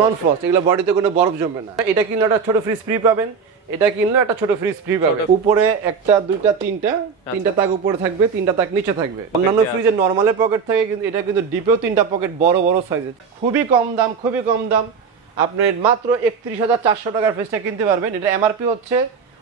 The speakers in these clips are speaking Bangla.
নন ফ্রস্ট, এগুলো বডিতে কোনো বরফ জমবে না। এটা কিনলে একটা ছোট ফ্রিজ ফ্রি পাবেন, এটা কিনলে একটা ছোট ফ্রিজ ফ্রি পাবেন। উপরে একটা দুইটা তিনটা তাক উপরে থাকবে, তিনটা তাক নিচে থাকবে। অন্যান্য ফ্রিজের নরমালের পকেট থাকে, কিন্তু এটা কিন্তু ডিপেও তিনটা পকেট, বড় বড় সাইজের। খুবই কম দাম। আপনি মাত্র ৩১,৪০০ টাকার ফ্রিজটা কিনতে পারবেন। এটা এমআরপি হচ্ছে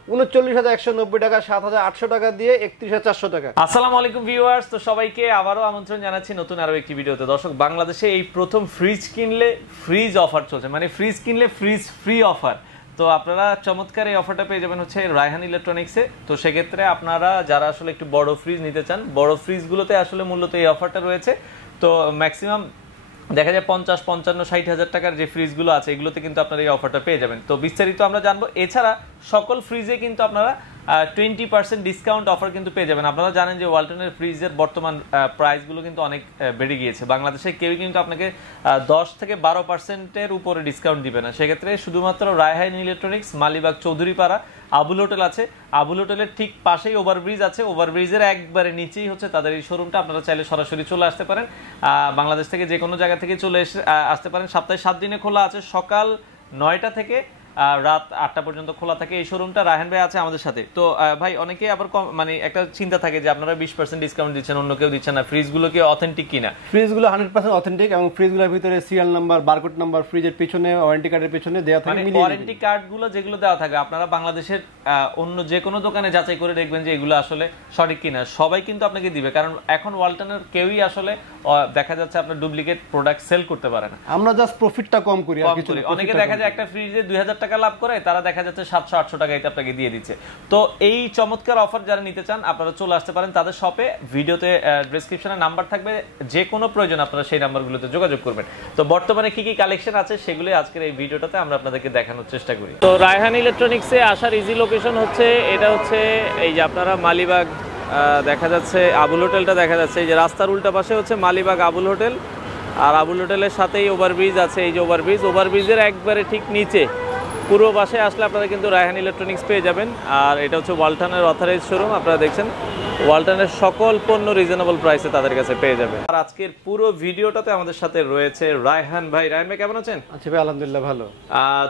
৩৯,১৯০ টাকা, ৭,৮০০ টাকা দিয়ে ৩১,৪০০ টাকা। আসসালামু আলাইকুম ভিউয়ার্স, তো সবাইকে আবারও আমন্ত্রণ জানাচ্ছি নতুন আরো একটি ভিডিওতে। দর্শক, বাংলাদেশে এই প্রথম ফ্রিজ কিনলে ফ্রিজ অফার চলছে, মানে ফ্রিজ কিনলে ফ্রিজ ফ্রি অফার। তো আপনারা চমৎকার এই অফারটা পেয়ে যাবেন হচ্ছে রায়হান ইলেকট্রনিক্সে। তো সেক্ষেত্রে আপনারা যারা আসলে একটু বড় ফ্রিজ নিতে চান, বড় ফ্রিজগুলোতে আসলে মূলত এই অফারটা রয়েছে। তো ম্যাক্সিমাম দেখা যায় ৫০, ৫৫, ৬০ হাজার টাকার যে ফ্রিজগুলো আছে এগুলোতে কিন্তু আপনারা এই অফারটা পেয়ে যাবেন। তো বিস্তারিত আমরা জানবো। এছাড়া সকল ফ্রিজে কিন্তু আপনারা 20% ডিসকাউন্ট অফার কিন্তু পেয়ে যাবেন। আপনারা জানেন যে ওয়ালটনের ফ্রিজের বর্তমান প্রাইসগুলো কিন্তু অনেক বেড়ে গিয়েছে। বাংলাদেশে কেউ কিন্তু আপনাকে 10 থেকে 12%-এর উপরে ডিসকাউন্ট দিবে না। সেক্ষেত্রে শুধুমাত্র রায়হান ইলেকট্রনিক্স, মালিবাগ চৌধুরীপাড়া আবুল হোটেল আছে, আবুল হোটেলের ঠিক পাশেই ওভারব্রিজ আছে, ওভারব্রিজের একবারে নিচেই হচ্ছে তাদের এই শোরুমটা। আপনারা চাইলে সরাসরি চলে আসতে পারেন, বাংলাদেশ থেকে যে কোনো জায়গা থেকে চলে আসতে পারেন। সপ্তাহে 7 দিনে খোলা আছে, সকাল 9টা থেকে রাত 8টা পর্যন্ত খোলা থাকে এই শোরুমটা। রায়হান ভাই আছে আমাদের সাথে। তো ভাই, অনেকে আবার মানে একটা চিন্তা থাকে যে আপনারা 20% ডিসকাউন্ট দিচ্ছেন, অন্য কেউ দিচ্ছেন না, ফ্রিজগুলো কি অথেন্টিক কিনা? ফ্রিজগুলো 100% অথেন্টিক, এবং ফ্রিজগুলোর ভিতরে সিরিয়াল নাম্বার, বারকোড নাম্বার ফ্রিজের পিছনে, ওয়ারেন্টি কার্ডের পিছনে দেওয়া থাকে। মানে ওয়ারেন্টি কার্ডগুলো যেগুলো দেওয়া থাকে আপনারা বাংলাদেশের অন্য যে কোনো দোকানে যাচাই করে দেখবেন যে এগুলো আসলে সঠিক কিনা। সবাই কিন্তু আপনাকে দিবে, কারণ এখন ওয়ালটনের কেউই আসলে দেখা যাচ্ছে আপনার ডুপ্লিকেট প্রোডাক্ট সেল করতে পারে না। আমরা জাস্ট প্রফিটটা কম করি। অনেকে দেখা যায় একটা ফ্রিজে 2000 টাকা লাভ করে, তারা দেখা যাচ্ছে 700-800 টাকা এটা আপনাকে দিয়ে দিচ্ছে। তো এই চমৎকার অফার যারা নিতে চান আপনারা চলে আসতে পারেন তাদের শপে। ভিডিওতে ডেসক্রিপশনে নাম্বার থাকবে, যে কোনো প্রয়োজন আপনারা সেই নাম্বারগুলোতে যোগাযোগ করবেন। তো বর্তমানে কি কি কালেকশন আছে সেগুলো আজকের এই ভিডিওটাতে আমরা আপনাদেরকে দেখানোর চেষ্টা করি। তো রায়হান ইলেকট্রনিক্সে আসার ইজি লোকেশন হচ্ছে, এটা হচ্ছে এই যে আপনারা মালিবাগ দেখা যাচ্ছে, আবুল হোটেলটা দেখা যাচ্ছে, এই যে রাস্তার উল্টা পাশে হচ্ছে মালিবাগ আবুল হোটেল, আর আবুল হোটেলের সাথেই ওভারব্রিজ আছে। এই যে ওভারব্রিজের একবারে ঠিক নিচে পুরো পাশে আসলে আপনারা কিন্তু রায়হান ইলেকট্রনিক্স পেয়ে যাবেন। আর এটা হচ্ছে ওয়ালটনের অথরাইজ শোরুম। আপনারা দেখছেন ওয়ালটনের সকল পণ্য রিজনেবল প্রাইসে তাদের কাছে পেয়ে যাবেন। আর আজকের পুরো ভিডিওটাতে আমাদের সাথে রয়েছে রায়হান ভাই। রায়হান ভাই কেমন আছেন? আচ্ছা ভাই, আলহামদুলিল্লাহ ভালো।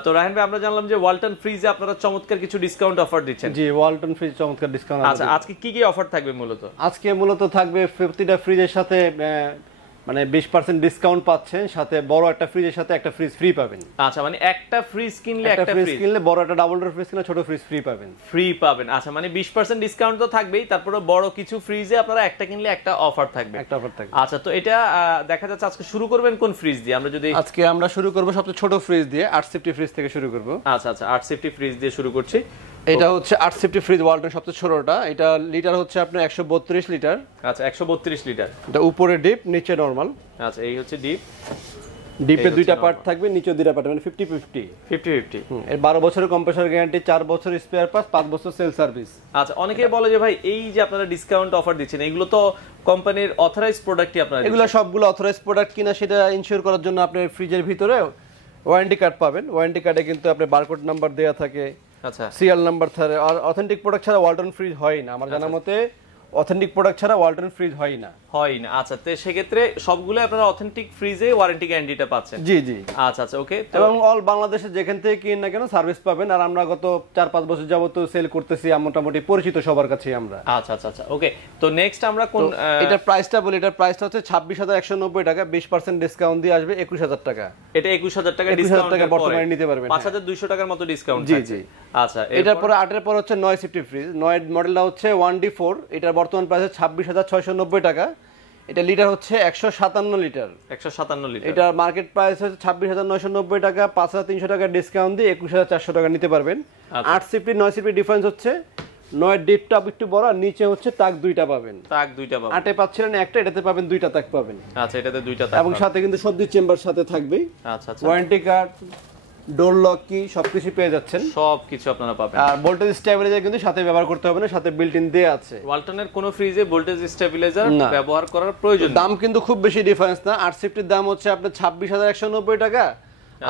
তো রায়হান ভাই, আমরা জানলাম যে ওয়ালটন ফ্রিজে আপনারা চমৎকার কিছু ডিসকাউন্ট অফার দিচ্ছেন। জি, ওয়ালটন ফ্রিজ চমৎকার ডিসকাউন্ট। আচ্ছা, আজকে কি কি অফার থাকবে মূলত? আজকে মূলত থাকবে প্রতিটা ফ্রিজের সাথে মানে 20% ডিসকাউন্ট পাচ্ছেন, সাথে বড় একটা ফ্রিজের সাথে একটা ফ্রিজ ফ্রি পাবেন। আচ্ছা, মানে একটা ফ্রিজ কিনলে একটা ফ্রিজ কিনলে বড় একটা ডাবল ডোর ফ্রিজ কিনলে ছোট ফ্রিজ ফ্রি পাবেন। আচ্ছা, মানে 20% ডিসকাউন্ট তো থাকবেই, তারপরে বড় কিছু ফ্রিজে আপনারা একটা কিনলে একটা অফার থাকবে। আচ্ছা, তো এটা দেখা যাচ্ছে আজকে শুরু করবেন কোন ফ্রিজ দিয়ে? আজকে আমরা শুরু করব সবচেয়ে ছোট ফ্রিজ দিয়ে, 850 ফ্রিজ থেকে শুরু করব। আচ্ছা, 850 ফ্রিজ দিয়ে শুরু করছি। এটা হচ্ছে 850 ফ্রিজ, ওয়ালটন সবচেয়ে ছোটটা। এটা লিটার হচ্ছে আপনার 132 লিটার। আচ্ছা, 132 লিটার। এটা উপরে ডিপ, নিচে নরমাল। আচ্ছা, এই হচ্ছে ডিপ। ডিপে দুইটা পার্ট থাকবে, নিচে দুইটা পার্ট, মানে 50-50। এর 12 বছরের কম্প্রেসর গ্যারান্টি, 4 বছর স্পেয়ার পার্টস, 5 বছর সেল সার্ভিস। আচ্ছা, অনেকে বলে যে ভাই এই যে আপনারা ডিসকাউন্ট অফার দিচ্ছেন, এগুলো তো কোম্পানির অথরাইজ প্রোডাক্টই আপনারা? এগুলো সবগুলো অথরাইজ প্রোডাক্ট কিনা সেটা ইনশিওর করার জন্য আপনি ফ্রিজের ভিতরে ওয়ারেন্টি কার্ড পাবেন। ওয়ারেন্টি কার্ডে কিন্তু আপনার বারকোড নাম্বার দেয়া থাকে, আচ্ছা, সিরিয়াল নাম্বার থাকে। আর অথেন্টিক প্রোডাক্ট ছাড়া ওয়ালটন ফ্রিজ হয় না, আমার জানা মতে অথেন্টিক প্রোডাক্ট ছাড়া ওয়ালটন ফ্রিজ হয় না। আচ্ছা, তো সেক্ষেত্রে সবগুলো আপনারা অথেন্টিক ফ্রিজে ওয়ারেন্টি গ্যারান্টিটা পাচ্ছেন? জি। আচ্ছা, ওকে। এবং অল বাংলাদেশে যেখান থেকে কিন না কেন সার্ভিস পাবেন। আর আমরা গত 4-5 বছর যাবত সেল করতেছি, মোটামুটি পরিচিত সবার কাছে আমরা। আচ্ছা, ওকে। তো নেক্সট আমরা কোন এটা প্রাইসটা বলি। এটার প্রাইসটা হচ্ছে 26,190 টাকা, 20% ডিসকাউন্ট দিয়ে আসবে 21,000 টাকা। এটা 21,000 টাকা ডিসকাউন্ট বর্তমানে নিতে পারবেন। 5,200 টাকার মতো ডিসকাউন্ট। জি। আচ্ছা, এটার পরে 8 পর হচ্ছে 950 ফ্রিজ। 9 মডেলটা হচ্ছে 1D4। এটার বর্তমান প্রাইস 26,690 টাকা। এটা লিটার হচ্ছে 157 লিটার। এটা মার্কেট প্রাইস হচ্ছে 26,990 টাকা, 5,300 টাকা ডিসকাউন্ট দিয়ে 21,400 টাকা নিতে পারবেন। 850 950 ডিফারেন্স হচ্ছে 9 ডিপটা একটু বড়, আর নিচে হচ্ছে তাক দুইটা পাবেন। 8 পাচ্ছিলেন একটা, এটাতে পাবেন দুইটা তাক পাবেন। আচ্ছা, এটাতে দুইটা তাক, এবং সাথে কিন্তু সবজি চেম্বার সাথে থাকবে। আচ্ছা, ওয়ারেন্টি কার্ড, ডোর লক কি সবকিছু পেয়ে যাচ্ছেন, সবকিছু আপনারা পাবেন। আর ভোল্টেজ স্টেবিলাইজার কিন্তু সাথে ব্যবহার করতে হবে না, সাথে বিল্ট ইন দেয়া আছে। ওয়ালটনের কোন ফ্রিজে ভোল্টেজ স্টেবিলাইজার ব্যবহার করার প্রয়োজন? দাম কিন্তু খুব বেশি ডিফারেন্স না। 850 দাম হচ্ছে আপনার 26,190 টাকা,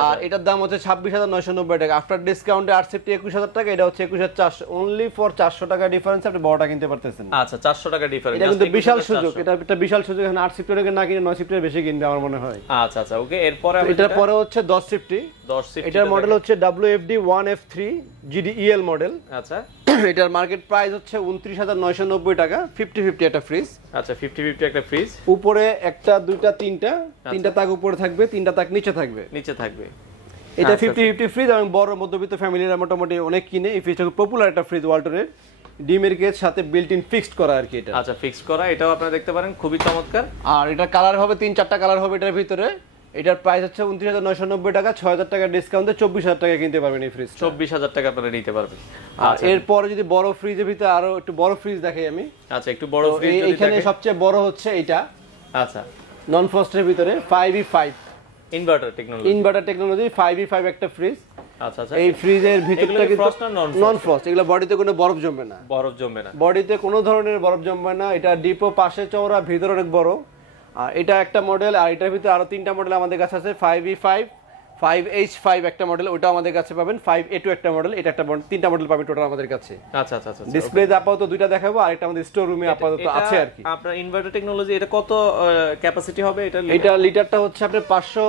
আর এটার দাম হচ্ছে 26,990 টাকা। আফটার ডিসকাউন্টে আরসিএফটি 21,000 টাকা, এটা হচ্ছে 21,400। অনলি ফর 400 টাকা ডিফারেন্স আপনি বড়টা কিনতে পারতেছেন। আচ্ছা 400 টাকা ডিফারেন্স, এটা কিন্তু বিশাল সুযোগ, এটা একটা বিশাল সুযোগ। এখানে 850 টাকা না কিনে 950 বেশি কিনবে আমার মনে হয়। আচ্ছা আচ্ছা ওকে। এরপরে এটার পরে হচ্ছে 1050। এটার মডেল হচ্ছে WFD 1F3 GDEL মডেল। আচ্ছা এটার মার্কেট প্রাইস হচ্ছে 29,990 টাকা। 50-50 একটা ফ্রিজ। আচ্ছা 50-50 একটা ফ্রিজ। উপরে একটা দুইটা তিনটা তাক উপরে থাকবে, তিনটা তাক নিচে থাকবে। এটা 50-50 ফ্রিজ এবং বড় মধ্যবিত্ত ফ্যামিলিরা মোটামুটি অনেক কিনে। এই ফ্রিজটা খুব পপুলার একটা ফ্রিজ ওয়ালটনের। ডিমের গেজ সাথে বিল্ট ইন ফিক্সড করা আর কি এটা। আচ্ছা ফিক্সড করা, এটাও আপনারা দেখতে পারেন, খুবই চমৎকার। আর এটা কালার হবে 3-4টা কালার হবে এটার ভিতরে। এটার প্রাইস হচ্ছে 29,990 টাকা। 6,000 টাকা ডিসকাউন্টে 24,000 টাকা কিনতে পারবেন এই ফ্রিজ। 24,000 টাকা আপনারা নিতে পারবেন। আর এরপরে যদি বড় ফ্রিজের ভিতরে আরো একটু বড় ফ্রিজ দেখাই আমি। আচ্ছা একটু বড় ফ্রিজ যদি এখানে সবচেয়ে বড় হচ্ছে এটা। আচ্ছা নন ফ্রস্টের ভিতরে 5E5 ইনভার্টার টেকনোলজি 5E5 একটা ফ্রিজ। আচ্ছা আচ্ছা এই ফ্রিজের ভিতরটা কিন্তু নন ফ্রস্ট, এগুলো বডিতে কোনো বরফ জমবে না। বডিতে কোনো ধরনের বরফ জমবে না। এটা ডিপো পাশে চওড়া, ভিতরে অনেক বড়। আর এটা একটা মডেল। আর এটার ভিতরে আরো 3টা মডেল আমাদের কাছে আছে। 5E5, 5H5 একটা মডেল, ওটা আমাদের কাছে পাবেন। 5A2 একটা মডেল, এটা একটা মডেল, 3টা মডেল পাবেন টোটাল আমাদের কাছে। আচ্ছা আচ্ছা আচ্ছা। ডিসপ্লেতে আপাতত 2টা দেখাবো, আর একটা আমাদের স্টোর রুমে আপাতত আছে আর কি। আপনার ইনভার্টার টেকনোলজি এটা কত ক্যাপাসিটি হবে? এটা লিটারটা হচ্ছে আপনার 500।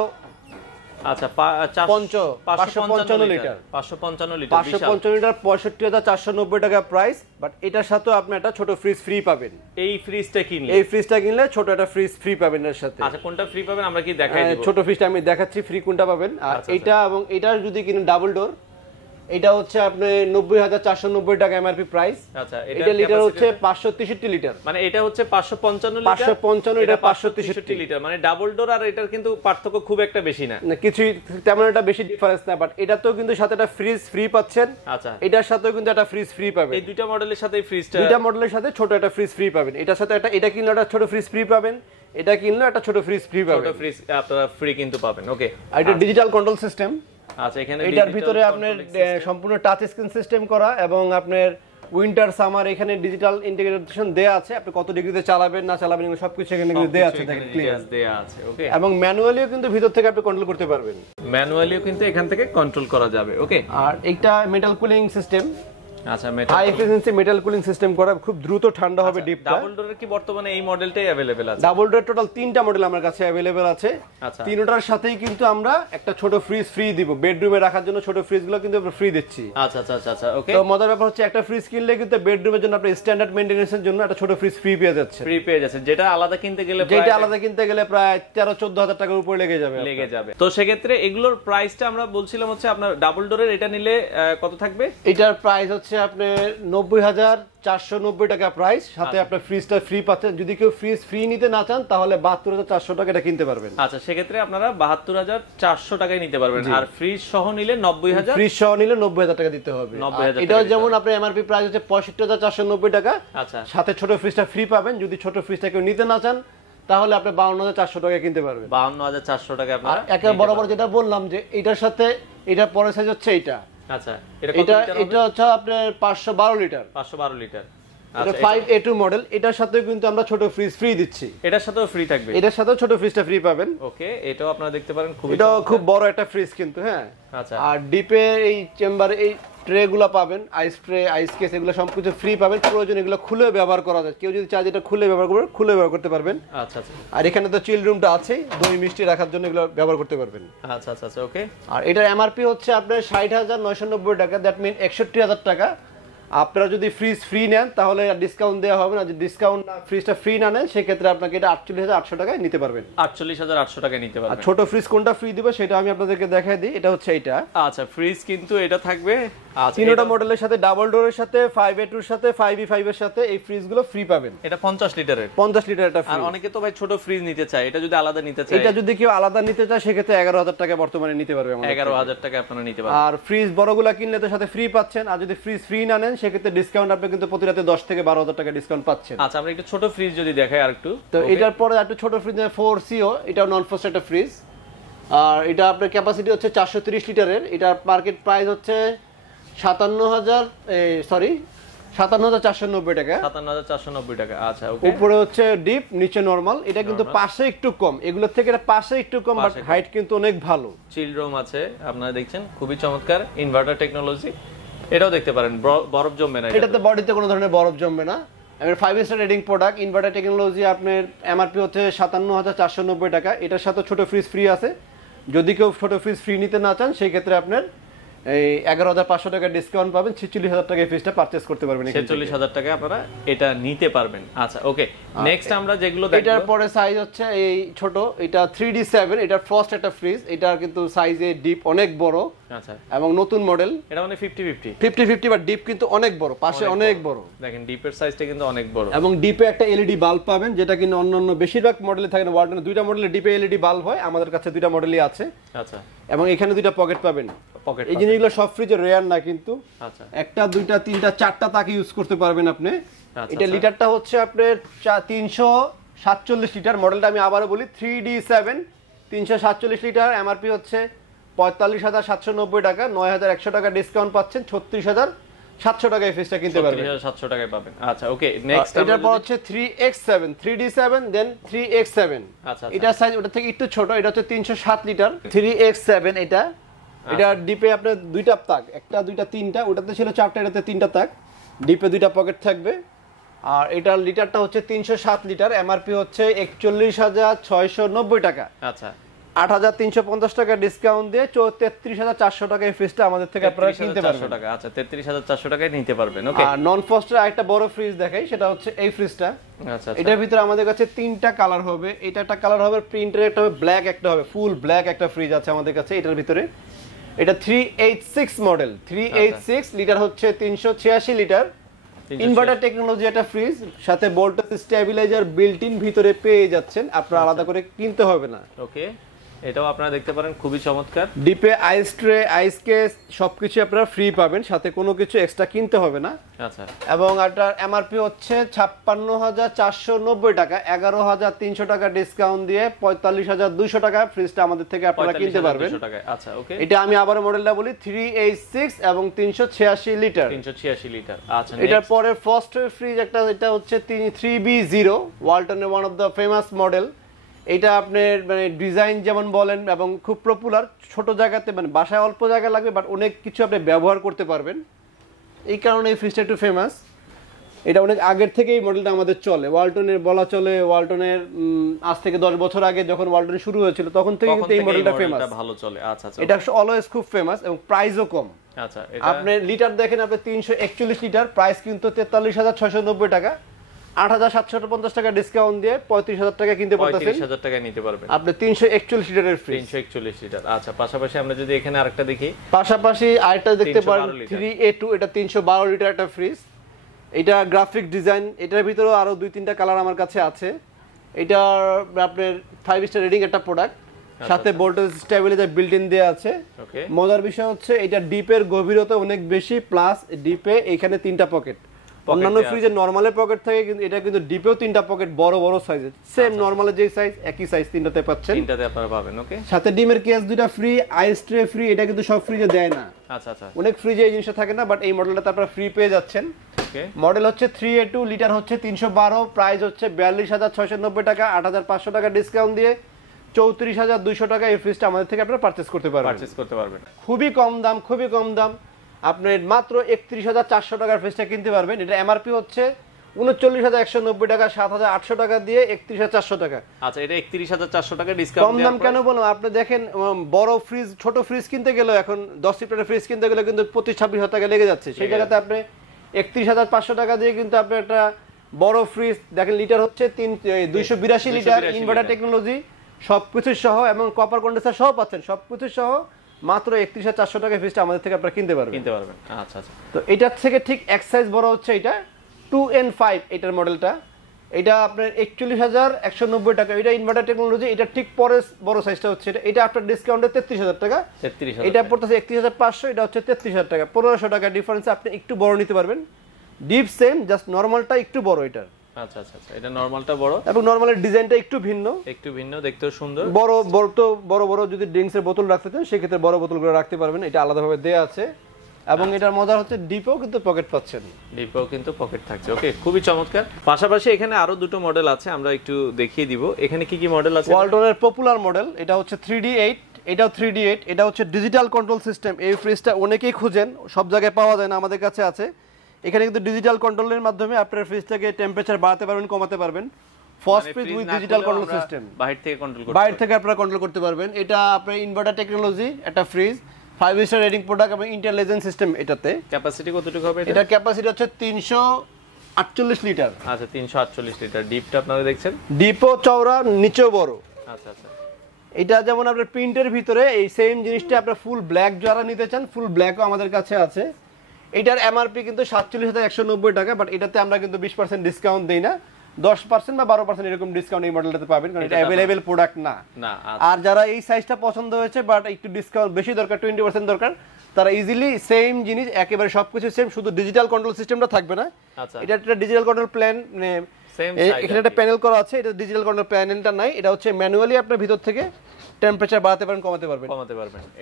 আচ্ছা 555 লিটার। 555 লিটার 65,490 টাকা প্রাইস। বাট এটার সাথে আপনি একটা ছোট ফ্রিজ ফ্রি পাবেন। এই ফ্রিজটা কিনলে ছোট একটা ফ্রিজ ফ্রি পাবেন এর সাথে। আচ্ছা কোনটা ফ্রি পাবেন আমরা কি দেখাই দেব? ছোট ফ্রিজটা আমি দেখাচ্ছি ফ্রি কোনটা পাবেন। আর এটা এবং এটার যদি কিনেন ডাবল ডোর, এটা হচ্ছে আপনি 90,490 টাকা এমআরপি প্রাইস। আচ্ছা এটা লিটার হচ্ছে 563 লিটার। মানে এটা হচ্ছে 555 লিটার, 555, এটা 563 লিটার। মানে ডাবল ডোর আর এটার কিন্তু পার্থক্য খুব একটা বেশি না, কিছু তেমন একটা বেশি ডিফারেন্স না। বাট এটা তো কিন্তু সাথে একটা ফ্রিজ ফ্রি পাচ্ছেন। আচ্ছা এটার সাথেও কিন্তু একটা ফ্রিজ ফ্রি পাবেন। এই দুইটা মডেলের সাথে ফ্রিজটা, দুইটা মডেলের সাথে ছোট একটা ফ্রিজ ফ্রি পাবেন। এটার সাথে এটা কিনলে একটা ছোট ফ্রিজ ফ্রি পাবেন, এটা কিনলে একটা ছোট ফ্রিজ ফ্রি পাবেন। ছোট ফ্রিজ আপনারা ফ্রি কিন্তু পাবেন। ওকে। আর এটা ডিজিটাল কন্ট্রোল সিস্টেম। আচ্ছা এখানে এটার ভিতরে আপনার সম্পূর্ণ টাচ স্ক্রিন সিস্টেম করা এবং আপনার উইন্টার সামার এখানে ডিজিটাল ইন্টিগ্রেশন দেয়া আছে। আপনি কত ডিগ্রিতে চালাবেন না চালাবেন এগুলো সবকিছু এখানে দেয়া আছে, দেখেন ক্লিয়ার দেয়া আছে। ওকে। এবং ম্যানুয়ালিও কিন্তু ভিতর থেকে আপনি কন্ট্রোল করতে পারবেন। ম্যানুয়ালিও কিন্তু এখান থেকে কন্ট্রোল করা যাবে। ওকে। আর এটা মেটাল কুলিং সিস্টেম। আচ্ছা high efficiency metal cooling system করা, খুব দ্রুত ঠান্ডা হবে ডিপটা। ডাবল ডোরের কি বর্তমানে এই মডেলটাই अवेलेबल আছে? ডাবল ডোর টোটাল 3টা মডেল আমার কাছে अवेलेबल আছে। আচ্ছা তিনটার সাথেই কিন্তু আমরা একটা ছোট ফ্রিজ ফ্রি দিব। বেডরুমে রাখার জন্য ছোট ফ্রিজগুলো কিন্তু আমরা ফ্রি দিচ্ছি। আচ্ছা আচ্ছা আচ্ছা ওকে। তো মজার ব্যাপার হচ্ছে একটা ফ্রিজ কিনলে কিন্তু বেডরুমের জন্য আপনি স্ট্যান্ডার্ড মেইনটেনেন্সের জন্য একটা ছোট ফ্রিজ ফ্রি পেয়ে যাচ্ছে। যেটা আলাদা কিনতে গেলে প্রায় 13-14,000 টাকার উপরে লেগে যাবে। তো সেক্ষেত্রে এগুলোর প্রাইসটা আমরা বলছিলাম হচ্ছে আপনার ডাবল ডোরের এটা নিলে কত থাকবে? এটার প্রাইস হচ্ছে আপনার 90,490 টাকা প্রাইস, সাথে আপনার ফ্রিজটা ফ্রি পাচ্ছেন। যদি কেউ ফ্রিজ ফ্রি নিতে না চান তাহলে 72,400 টাকা এটা কিনতে পারবেন। আচ্ছা সেক্ষেত্রে আপনারা 72,400 টাকায় নিতে পারবেন। আর ফ্রিজ সহ নিলে 90,000, ফ্রিজ সহ নিলে 90,000 টাকা দিতে হবে। এটাও যেমন আপনার এমআরপি প্রাইস হচ্ছে 65,490 টাকা। আচ্ছা সাথে ছোট ফ্রিজটা ফ্রি পাবেন। যদি ছোট ফ্রিজটা কেউ নিতে না চান তাহলে আপনি 52,400 টাকা কিনতে পারবেন। 52,400 টাকা আপনারা। একেবারে বরাবর যেটা বললাম যে এটার সাথে এটার পরের সাইজ হচ্ছে এটা। আচ্ছা এটা হচ্ছে আপনার 512 লিটার। এটা 5A2 মডেল। এটার সাথে কিন্তু আমরা ছোট ফ্রিজ ফ্রি দিচ্ছি। এটার সাথেও ফ্রি থাকবে। এটার সাথেও ছোট ফ্রিজটা ফ্রি পাবেন। ওকে। এটাও আপনারা দেখতে পারেন, এটাও খুব বড় একটা ফ্রিজ কিন্তু। হ্যাঁ। আচ্ছা। আর ডিপে এই চেম্বারে এই ট্রেগুলো পাবেন, আইস ট্রে, আইস কেস, এগুলো সবকিছু ফ্রি পাবেন। প্রয়োজন এগুলো খুলে ব্যবহার করা যায়। কেউ যদি চায় যেটা খুলে ব্যবহার করবে, খুলে ব্যবহার করতে পারবেন। আচ্ছা আচ্ছা। আর এখানে তো চিল রুমটা আছে, দই মিষ্টি রাখার জন্য এগুলো ব্যবহার করতে পারবেন। আচ্ছা আচ্ছা আচ্ছা ওকে। আর এটার এমআরপি হচ্ছে আপনার 60,990 টাকা, দ্যাট মিন 61,000 টাকা। আপনারা যদি ফ্রিজ ফ্রি নেন তাহলে ডিসকাউন্ট দেওয়া হবে না। যদি ডিসকাউন্ট ফ্রিজটা ফ্রি না নেন সেক্ষেত্রে আপনাকে এটা 48,800 টাকায় নিতে পারবেন। 48,800 টাকায় নিতে পারবেন। আর ছোট ফ্রিজ কোনটা ফ্রি দিবে সেটা আমি আপনাদেরকে দেখাই দিই। এটা হচ্ছে এটা। আচ্ছা ফ্রিজ কিন্তু এটা থাকবে তিনটা মডেলের সাথে, ডাবল ডোরের সাথে, 5A2 এর সাথে, 5E5 এর সাথে এই ফ্রিজগুলো ফ্রি পাবেন। এটা 50 লিটারের। 50 লিটার এটা ফ্রি। আর অনেকে তো ভাই ছোট ফ্রিজ নিতে চায়, এটা যদি আলাদা নিতে চায়, এটা যদি কেউ আলাদা নিতে চায় সেক্ষেত্রে 11,000 টাকা বর্তমানে নিতে পারবে আমাদের। 11,000 টাকা আপনারা নিতে পারবেন। আর ফ্রিজ বড়গুলা কিনলে তো সাথে ফ্রি পাচ্ছেন। আর যদি ফ্রিজ ফ্রি না নেন সেক্ষেত্রে ডিসকাউন্ট আপনি কিন্তু প্রতি রাতে 10 থেকে 12,000 টাকা ডিসকাউন্ট পাচ্ছেন। আচ্ছা আমরা একটু ছোট ফ্রিজ যদি দেখাই আরেকটু। তো এটার পরে একটা ছোট ফ্রিজ 4CO, এটা নন ফ্রস্ট একটা ফ্রিজ। আর এটা আপনার ক্যাপাসিটি হচ্ছে 430 লিটারের। এটার মার্কেট প্রাইস হচ্ছে 57,000, 57,490 টাকা। 57,490 টাকা। আচ্ছা ওকে। উপরে হচ্ছে ডিপ, নিচে নরমাল। এটা কিন্তু পাশে একটু কম, এগুলোর থেকে এটা পাশে একটু কম, বাট হাইট কিন্তু অনেক ভালো। চিল রুম আছে, আপনারা দেখছেন খুবই চমৎকার, ইনভার্টার টেকনোলজি। এটাও দেখতে পারেন, বরফ জমবে না এটাতে, বডিতে কোনো ধরনের বরফ জমবে না। 5 star rating product, inverter technology. আপনার এমআরপি হচ্ছে 57,490 টাকা। এটার সাথে ছোট ফ্রিজ ফ্রি আছে। যদি কেউ ছোট ফ্রিজ ফ্রি নিতে না চান, সেই ক্ষেত্রে আপনার এই 11,500 টাকা ডিসকাউন্ট পাবেন। 46,000 টাকা এই ফ্রিজটা পারচেজ করতে পারবেন। 46,000 টাকা আপনারা এটা নিতে পারবেন। আচ্ছা ওকে, নেক্সট আমরা যেগুলো দেখব, এটার পরে সাইজ হচ্ছে এই ছোট, এটা 3D7, এটা ফার্স্ট একটা ফ্রিজ। এটার কিন্তু সাইজে ডিপ অনেক বড়। আচ্ছা, এবং নতুন মডেল। এটা মানে 50-50 50-50, বাট ডিপ কিন্তু অনেক বড়, পাশে অনেক বড়। দেখেন ডিপের সাইজটা কিন্তু অনেক বড়। এবং ডিপে একটা এলইডি বাল্ব পাবেন, যেটা কিন্তু অন্যান্য বেশিরভাগ মডেলে থাকে না। ওয়ালটনে দুইটা মডেলে ডিপে এলইডি বাল্ব হয়, আমাদের কাছে দুইটা মডেলই আছে। আচ্ছা, এবং এখানে দুইটা পকেট পাবেন। পকেট, এই জিনিসগুলো সব ফ্রিজে রেয়ার না কিন্তু। আচ্ছা, একটা, দুইটা, তিনটা, চারটা তাকে ইউজ করতে পারবেন আপনি। আচ্ছা, এটা লিটারটা হচ্ছে আপনার 347 লিটার। মডেলটা আমি আবারও বলি, 3D7, 347 লিটার। এমআরপি হচ্ছে 45,790 টাকা। 9,100 টাকা ডিসকাউন্ট পাচ্ছেন। 36,700 টাকা এই ফ্রিজটা কিনতে পারবেন। 36,700 টাকায় পাবেন। আচ্ছা ওকে, নেক্সট এটার পর হচ্ছে 3X7, 3D7 দেন 3X7। আচ্ছা, এটা সাইজ ওটা থেকে একটু ছোট, এটা হচ্ছে 307 লিটার। 3X7 এটা ডিপে আপনার দুইটা তাক, একটা, দুইটা, তিনটা। ওটাতে ছিল চারটা, এটাতে তিনটা তাক। ডিপে দুইটা পকেট থাকবে। আর এটার লিটারটা হচ্ছে 307 লিটার। এমআরপি হচ্ছে 41,690 টাকা। আচ্ছা, 8,350 টাকা ডিসকাউন্ট দিয়ে 33,400 টাকা এই ফ্রিজটা আমাদের থেকে আপনারা কিনতে পারবেন। টাকা। আচ্ছা, 33,400 টাকায় নিতে পারবেন। ওকে। আর নন ফ্রস্টের একটা বড় ফ্রিজ দেখাই, সেটা হচ্ছে এই ফ্রিজটা। আচ্ছা, এটার ভিতরে আমাদের কাছে তিনটা কালার হবে। এটা একটা কালার হবে প্রিন্টের, একটা হবে ব্ল্যাক, একটা হবে ফুল ব্ল্যাক। একটা ফ্রিজ আছে আমাদের কাছে এটার ভিতরে। এটা 386 মডেল। 386 লিটার হচ্ছে 386 লিটার। ইনভার্টার টেকনোলজি একটা ফ্রিজ, সাথে ভোল্টেজ স্টেবিলাইজার বিল্ট ইন ভিতরে পেয়ে যাচ্ছেন, আপনারা আলাদা করে কিনতে হবে না। ওকে, এটাও আপনারা দেখতে পারেন, খুবই চমৎকার। ডিপে আইস ট্রে, আইস কেস সবকিছু আপনারা ফ্রি পাবেন, সাথে কোনো কিছু এক্সট্রা কিনতে হবে না। আচ্ছা, এবং এটার এমআরপি হচ্ছে 56,490 টাকা। 11,300 টাকা ডিসকাউন্ট দিয়ে 45,200 টাকা ফ্রিজটা আমাদের থেকে আপনারা কিনতে পারবেন। আচ্ছা ওকে, এটা আমি আবার মডেলটা বলি, 386 এবং 386 লিটার। 386 লিটার। আচ্ছা, এটার পরে ফার্স্ট ফ্রিজ একটা, এটা হচ্ছে 3B0, ওয়ালটনের one of the famous model. এটা আপনার মানে ডিজাইন যেমন বলেন এবং খুব পপুলার। ছোট জায়গাতে, মানে বাসায় অল্প জায়গা লাগবে, বাট অনেক কিছু আপনি ব্যবহার করতে পারবেন। এই কারণে এই ফ্রিজটা একটু ফেমাস। এটা অনেক আগের থেকে এই মডেলটা আমাদের চলে, ওয়ালটনের বলা চলে। ওয়ালটনের আজ থেকে 10 বছর আগে যখন ওয়ালটন শুরু হয়েছিল, তখন থেকে কিন্তু এই মডেলটা ফেমাস, ভালো চলে। আচ্ছা আচ্ছা, এটা অলওয়েজ খুব ফেমাস এবং প্রাইসও কম। আচ্ছা, আপনি লিটার দেখেন, আপনি 341 লিটার, প্রাইস কিন্তু 43,690 টাকা। 8,750 টাকা ডিসকাউন্ট দিয়ে 35,000 টাকা কিনতে পারতেছেন। 35,000 টাকা নিতে পারবেন আপনি 341 লিটারের ফ্রিজ। 341 লিটার। আচ্ছা, পাশাপাশি আমরা যদি এখানে আরেকটা দেখি, পাশাপাশি আরেকটা দেখতে পারেন 3A2, এটা 312 লিটার একটা ফ্রিজ। এটা গ্রাফিক ডিজাইন, এটার ভিতরেও আরো 2-3টা কালার আমার কাছে আছে। এটা আপনার 5 স্টার রেটিং একটা প্রোডাক্ট, সাথে ভোল্টেজ স্টেবিলাইজার বিল্ট ইন দেয়া আছে। ওকে, মজার বিষয় হচ্ছে এটা ডিপের গভীরতা অনেক বেশি, প্লাস ডিপে এখানে 3টা পকেট। অন্যান্য ফ্রিজে নরমালের পকেট থাকে, কিন্তু এটা কিন্তু ডিপেও 3টা পকেট, বড় বড় সাইজের। সেম নরমালের যে সাইজ, একই সাইজ তিনটাতে পাচ্ছেন। তিনটাতে আপনারা পাবেন। ওকে, সাথে ডিমের কেস 2টা ফ্রি, আইস ট্রে ফ্রি। এটা কিন্তু সব ফ্রিজে দেয় না। আচ্ছা আচ্ছা, অনেক ফ্রিজে এই জিনিসটা থাকে না, বাট এই মডেলটাতে আপনারা ফ্রি পেয়ে যাচ্ছেন। ওকে, মডেল হচ্ছে 3A2, লিটার হচ্ছে 312, প্রাইস হচ্ছে 42,690 টাকা। 8,500 টাকা ডিসকাউন্ট দিয়ে 34,200 টাকা এই ফ্রিজটা আমাদের থেকে আপনারা পারচেজ করতে পারবেন। খুবই কম দাম, খুবই কম দাম। আপনি মাত্র 31,400 টাকার ফ্রিজটা কিনতে পারবেন। এটা এমআরপি হচ্ছে 39,190 টাকা। 7,800 টাকা দিয়ে 31,400 টাকা। আচ্ছা, এটা 31,400 টাকা ডিসকাউন্ট। কম দাম কেন বললাম, আপনি দেখেন বড় ফ্রিজ, ছোট ফ্রিজ কিনতে গেলে এখন 10 লিটারের ফ্রিজ কিনতে গেলে কিন্তু 25,000-26,000 টাকা লেগে যাচ্ছে। সেই জায়গাতে আপনি 31,500 টাকা দিয়ে কিন্তু আপনি একটা বড় ফ্রিজ দেখেন, লিটার হচ্ছে 282 লিটার, ইনভার্টার টেকনোলজি সবকিছু সহ এবং কপার কন্ডেন্সার সহ পাচ্ছেন। সবকিছু সহ মাত্র 31,400 টাকা ফ্রিজটা আমাদের থেকে আপনারা কিনতে পারবেন। আচ্ছা আচ্ছা, তো এটার থেকে ঠিক এক সাইজ বড় হচ্ছে এটা 2N5, এটার মডেলটা। এটা আপনার 41,190 টাকা। এটা ইনভার্টার টেকনোলজি। এটা ঠিক পরে বড় সাইজটা হচ্ছে এটা আপনার ডিসকাউন্টে 33,000 টাকা। এটা পড়তেছে 31,500, এটা হচ্ছে 33,000 টাকা। 1,500 টাকা ডিফারেন্স, আপনি একটু বড় নিতে পারবেন। ডিপ সেম, জাস্ট নরমালটা একটু বড় এটার। আচ্ছা আচ্ছা, এটা নরমালটা বড় এবং নরমালের ডিজাইনটা একটু ভিন্ন, দেখতেও সুন্দর। বড় বড় তো বড় বড় যদি ড্রিঙ্কসের বোতল রাখতে চান, সেক্ষেত্রে বড় বোতলগুলো রাখতে পারবেন। এটা আলাদাভাবে দেয়া আছে। এবং এটার মজা হচ্ছে ডিপেও কিন্তু পকেট পাচ্ছেন, ডিপেও কিন্তু পকেট থাকছে। ওকে, খুবই চমৎকার। পাশাপাশি এখানে আরো দুটো মডেল আছে, আমরা একটু দেখিয়ে দিব। এখানে কি কি মডেল আছে? ওয়ালটনের পপুলার মডেল, এটা হচ্ছে 3D8, এটাও 3D8, এটা হচ্ছে ডিজিটাল কন্ট্রোল সিস্টেম। এই ফ্রিজটা অনেকেই খুঁজেন, সব জায়গায় পাওয়া যায় না, আমাদের কাছে আছে। এখানে কিন্তু ডিজিটাল কন্ট্রোলের মাধ্যমে আপনার ফ্রিজটাকে টেম্পারেচার বাড়াতে পারবেন, কমাতে পারবেন। First fridge with digital control system, বাইরে থেকে কন্ট্রোল করতে বাইরে থেকে আপনারা কন্ট্রোল করতে পারবেন। এটা আপনার ইনভার্টার টেকনোলজি একটা ফ্রিজ, 5 স্টার রেটিং প্রোডাক্ট এবং ইন্টেলিজেন্ট সিস্টেম এটাতে। ক্যাপাসিটি কতটুকু হবে এটা ক্যাপাসিটি হচ্ছে 348 লিটার। আচ্ছা, 348 লিটার। ডিপটা আপনারা দেখছেন, ডিপও চওড়া, নিচেও বড়। আচ্ছা আচ্ছা। এটা যেমন আপনার প্রিন্টের ভিতরে এই সেম জিনিসটা আপনার ফুল ব্ল্যাক যারা নিতে চান, ফুল ব্ল্যাকও আমাদের কাছে আছে। এটার এমআরপি কিন্তু 47,190 টাকা, বাট এটাতে আমরা কিন্তু 20% ডিসকাউন্ট দেই না, 10% বা 12% এরকম ডিসকাউন্ট এই মডেলটাতে পাবেন, কারণ এটা অ্যাভেলেবেল প্রোডাক্ট না। আর যারা এই সাইজটা পছন্দ হয়েছে বাট একটু ডিসকাউন্ট বেশি দরকার, 20% দরকার, তারা ইজিলি সেম জিনিস একেবারে সবকিছু সেম, শুধু ডিজিটাল কন্ট্রোল সিস্টেমটা থাকবে না। এটা একটা ডিজিটাল কন্ট্রোল প্ল্যান, মানে এখানে একটা প্যানেল করা আছে, এটা ডিজিটাল কন্ট্রোল প্যানেলটা নাই, এটা হচ্ছে ম্যানুয়ালি আপনার ভিতর থেকে টেম্পারেচার বাড়াতে পারেন, কমাতে পারবেন।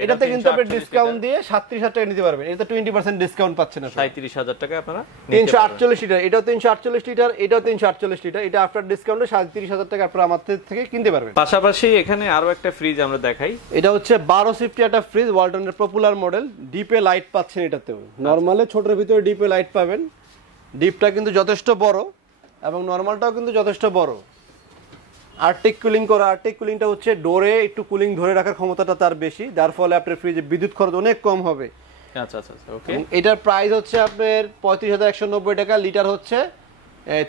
এটাতে কিন্তু আপনি ডিসকাউন্ট দিয়ে 37,000 টাকা নিতে পারবেন। এটা 20% ডিসকাউন্ট পাচ্ছেন না, 37,000 টাকা আপনারা। 348 লিটার, এটাও 348 লিটার, এটাও 348 লিটার। এটা আফটার ডিসকাউন্টে 37,000 টাকা আপনারা আমাদের থেকে কিনতে পারবেন। পাশাপাশি এখানে আরো একটা ফ্রিজ আমরা দেখাই। এটা হচ্ছে 12 সিফটি একটা ফ্রিজ, ওয়ালটনের পপুলার মডেল। ডিপে লাইট পাচ্ছেন এটাতেও, নরমালে ছোটর ভিতরে ডিপে লাইট পাবেন। ডিপটা কিন্তু যথেষ্ট বড় এবং নরমালটাও কিন্তু যথেষ্ট বড়। আর্টিক কুলিং করা, আর্টিক কুলিংটা হচ্ছে ডোরে একটু কুলিং ধরে রাখার ক্ষমতাটা তার বেশি, যার ফলে আপনার ফ্রিজে বিদ্যুৎ খরচ অনেক কম হবে। আচ্ছা আচ্ছা, ওকে। এটার প্রাইস হচ্ছে আপনার 35,190 টাকা, লিটার হচ্ছে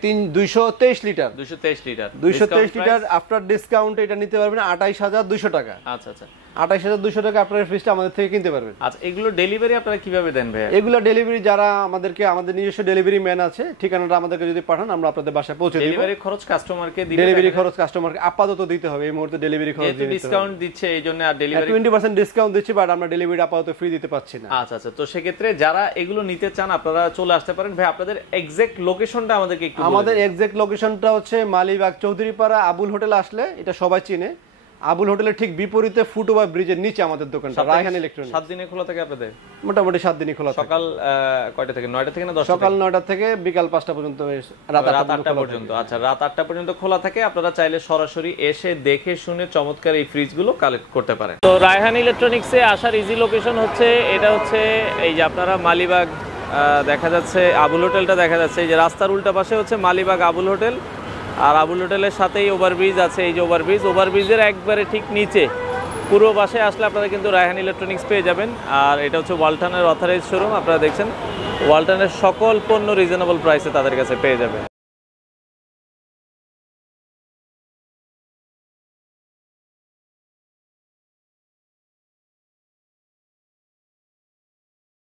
223 litre. 223 litre, 223 litre after discount এটা নিতে পারবেন 28,200 টাকা। আচ্ছা আচ্ছা, 28,200 টাকা আপনার ফ্রিজটা আমাদের থেকে কিনতে পারবেন। আচ্ছা, এগুলো ডেলিভারি আপনারা কিভাবে দেন ভাই? এগুলো ডেলিভারি যারা আমাদের নিজস্ব ডেলিভারি ম্যান আছে, ঠিকানাটা আমাদেরকে যদি পাঠান আমরা আপনাদের বাসায় পৌঁছে দেব। ডেলিভারি খরচ কাস্টমারকে দিতে, ডেলিভারি খরচ কাস্টমারকে আপাতত দিতে হবে এই মুহূর্তে, ডেলিভারি খরচ দিতে হবে। ডিসকাউন্ট দিচ্ছে এইজন্য, আর ডেলিভারি 20% ডিসকাউন্ট দিচ্ছি, বাট আমরা ডেলিভারি আপাতত ফ্রি দিতে পাচ্ছি না। আচ্ছা আচ্ছা, তো সেক্ষেত্রে যারা এগুলো নিতে চান আপনারা চলে আসতে পারেন। ভাই আপনাদের এক্সাক্ট লোকেশনটা আমাদেরকে একটু বলুন। আমাদের এক্সাক্ট লোকেশনটা হচ্ছে মালিবাগ চৌধুরীপাড়া আবুল হোটেল, আসলে এটা সবাই চিনে। আবুল হোটেলের ঠিক বিপরীতে ফুটওভার ব্রিজের নিচে আমাদের দোকানটা, রায়হান ইলেকট্রনিক্স। 7 দিনে খোলা থাকে আপনাদের? মোটামুটি 7 দিনই খোলা থাকে। সকাল কয়টা থেকে? 9টা থেকে না 10টা? সকাল 9টা থেকে বিকাল 5টা পর্যন্ত, রাত 8টা পর্যন্ত। আচ্ছা, রাত 8টা পর্যন্ত খোলা থাকে। আপনারা চাইলে সরাসরি এসে দেখে শুনে চমৎকার এই ফ্রিজগুলো কালেক্ট করতে পারেন। তো রায়হান ইলেকট্রনিক্সে আসার ইজি লোকেশন হচ্ছে, এটা হচ্ছে এই যে আপনারা মালিবাগ দেখা যাচ্ছে, আবুল হোটেলটা দেখা যাচ্ছে, এই যে রাস্তার উল্টা পাশে হচ্ছে মালিবাগ আবুল হোটেল, আর আবুল হোটেলের সাথেই ওভারব্রিজ আছে। এই যে ওভারব্রিজের একবারে ঠিক নিচে পূর্ব পাশে আসলে আপনারা কিন্তু রায়হান ইলেকট্রনিক্স পেয়ে যাবেন। আর এটা হচ্ছে ওয়ালটনের অথরাইজ শোরুম। আপনারা দেখছেন ওয়ালটনের সকল পণ্য রিজনেবল প্রাইসে তাদের কাছে পেয়ে যাবেন।